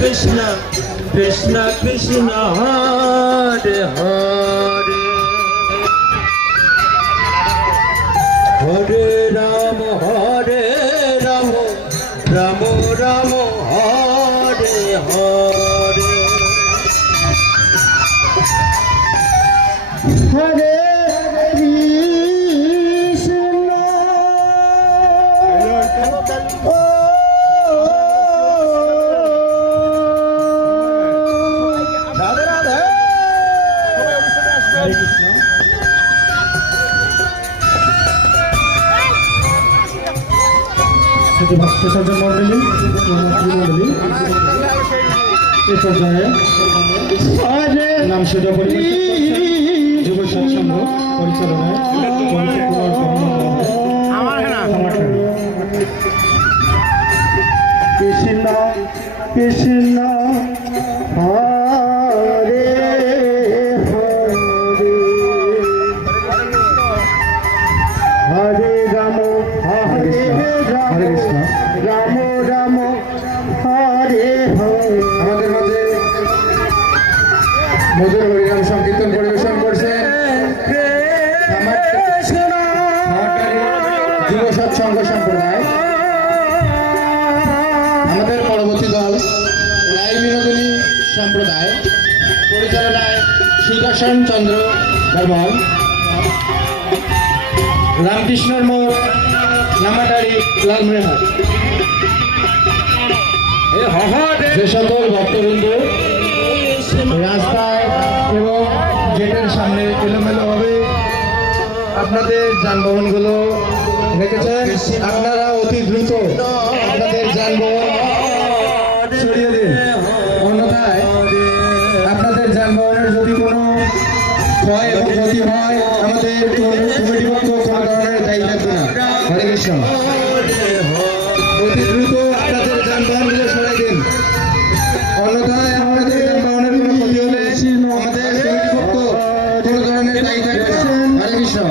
কৃষ্ণ কৃষ্ণ কৃষ্ণ হরে হরে হরে রাম রাম রাম হরে হরে হরে ভক্ত সজ্জন মন্ডলী এ পর্যায়ে নাম সুধা যুব সৎসঙ্গ পরিচালনায় কৃষ্ণ কৃষ্ণ হরে হরে হরে রাম হরে হরে কৃষ্ণ রাম রাম হরে হরে। আমাদের মাঝে মধুর হরিনাম সংকীর্তন পরিবেশন করছেন যুব সৎসঙ্গ সম্প্রদায়। আমাদের পরবর্তী দল রায় বিনোদিনী সম্প্রদায় পরিচালনায় সুদর্শন চন্দ্র বর্মন, রামকৃষ্ণর মোড়, নামাটারি, লালমনিরহাট। যে সকল ভক্তবৃন্দ রাস্তায় এবং গেটের সামনে এলোমেলোভাবে আপনাদের যানবাহনগুলো রেখেছেন, আপনারা অতি দ্রুত আপনাদের যানবাহন সরিয়ে দিন। অন্যথায় আপনাদের যানবাহনের যদি কোনো ক্ষয় এবং ক্ষতি হয় আমাদের কমিটি পক্ষ কোনো ধরনের দায়ী থাকবে না। হরে কৃষ্ণ। অতি দ্রুত আপনাদের যানবাহনগুলো সরাই দিন, অন্যথায় আপনাদের যানবাহনের কোনো ক্ষতি হলে আমাদের কমিটি পক্ষ কোনো ধরনের দায়ী থাকবে না। হরে কৃষ্ণ।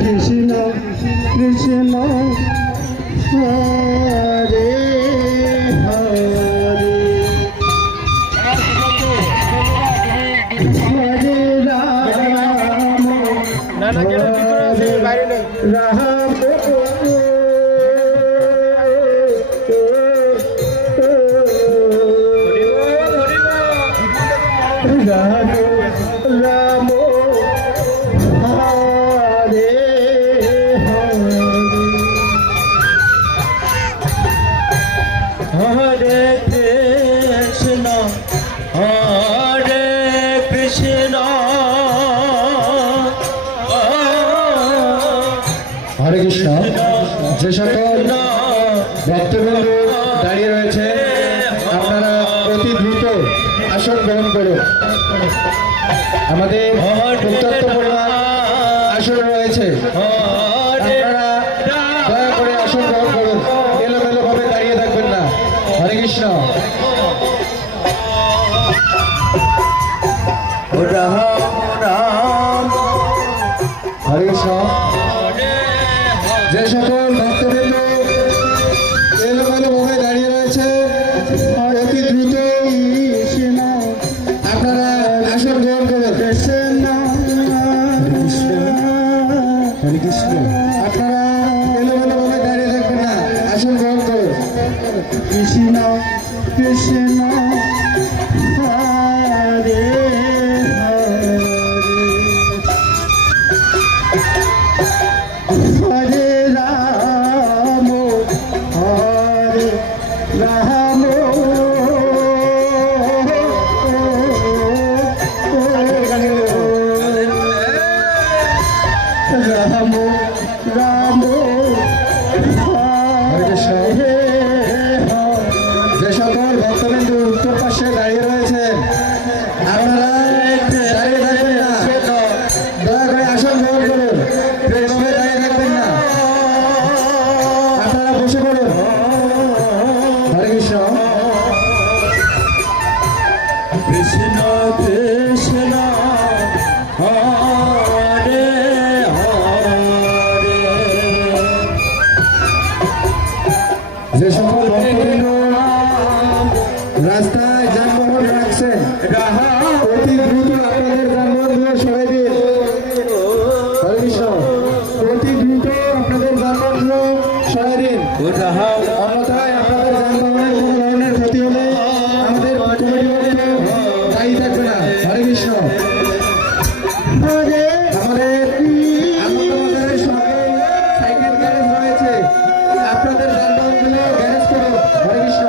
কৃষ্ণ কৃষ্ণ হরে হরে হরে রাম রাম রাম হরে হরে কৃষ্ণ হরে কৃষ্ণ হরে কৃষ্ণ। যে সকল ভক্তবৃন্দ দাঁড়িয়ে রয়েছে আপনারা অতি দ্রুত আসন গ্রহণ করুন। আমাদের পর্যাপ্ত পরিমাণ আসন রয়েছে, আপনারা দয়া করে আসন গ্রহণ করুন, এলোমেলো ভাবে দাঁড়িয়ে থাকবেন না। হরে কৃষ্ণ। রাম রাম হরে কৃষ্ণ। যে সকল ভক্তবৃন্দ এলোমেলো ভাবে দাঁড়িয়ে রয়েছে অতি দ্রুত আপনারা আসন গ্রহণ করুন। হরে কৃষ্ণ। আপনারা এলোমেলো ভাবে দাঁড়িয়ে থাকবেন না, আসন গ্রহণ করুন। কৃষ্ণ কৃষ্ণ হরে হরে রাম হরে রাম রাম রাম হরে কৃষ্ণ। যে সকল ভক্তবৃন্দ উত্তর পাশে দাঁড়িয়ে রয়েছেন আপনারা দাঁড়িয়ে থাকবেন না, দয়া করে আসন গ্রহণ করুন, দাঁড়িয়ে থাকবেন না, আপনারা বসে পড়ুন। হরে কৃষ্ণ। কৃষ্ণ কৃষ্ণ হরে হরে কৃষ্ণ। অতি দ্রুত আপনাদের যানবাহনগুলো সরাই দিন, অন্যথায় আপনাদের যানবাহনের কোনো ধরনের ক্ষতি হলে আমাদের কমিটি দায়ী থাকবে না। হরে কৃষ্ণ। আমাদের আনন্দবাজারের সঙ্গে সাইকেল গ্যারেজ রয়েছে, আপনাদের যানবাহনগুলো গ্যারেজ করুন। হরে কৃষ্ণ।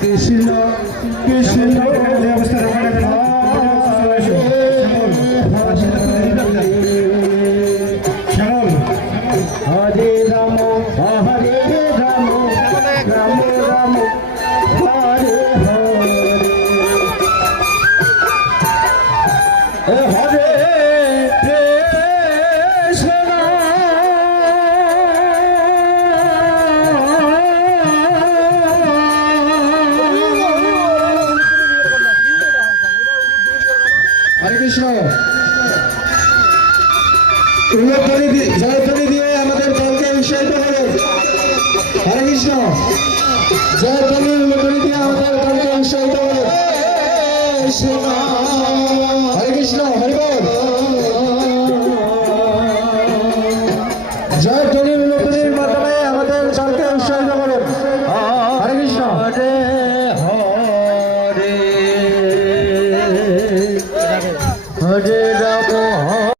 কৃষ্ণ কৃষ্ণ হরে রাম হরে রাম রাম রাম হরে হরে হরে কৃষ্ণ হরে কৃষ্ণ। জয়ধ্বনি দিয়ে আমাদের দলকে উৎসাহিত করুন। হরে কৃষ্ণ। জয়ধ্বনি দিয়ে আমাদের দলকে উৎসাহিত করুন। হরে কৃষ্ণ। হরি বল। জয়ধ্বনির মাধ্যমে আমাদের দলকে উৎসাহিত করুন। হরে কৃষ্ণ। হরে হরে হরে রাম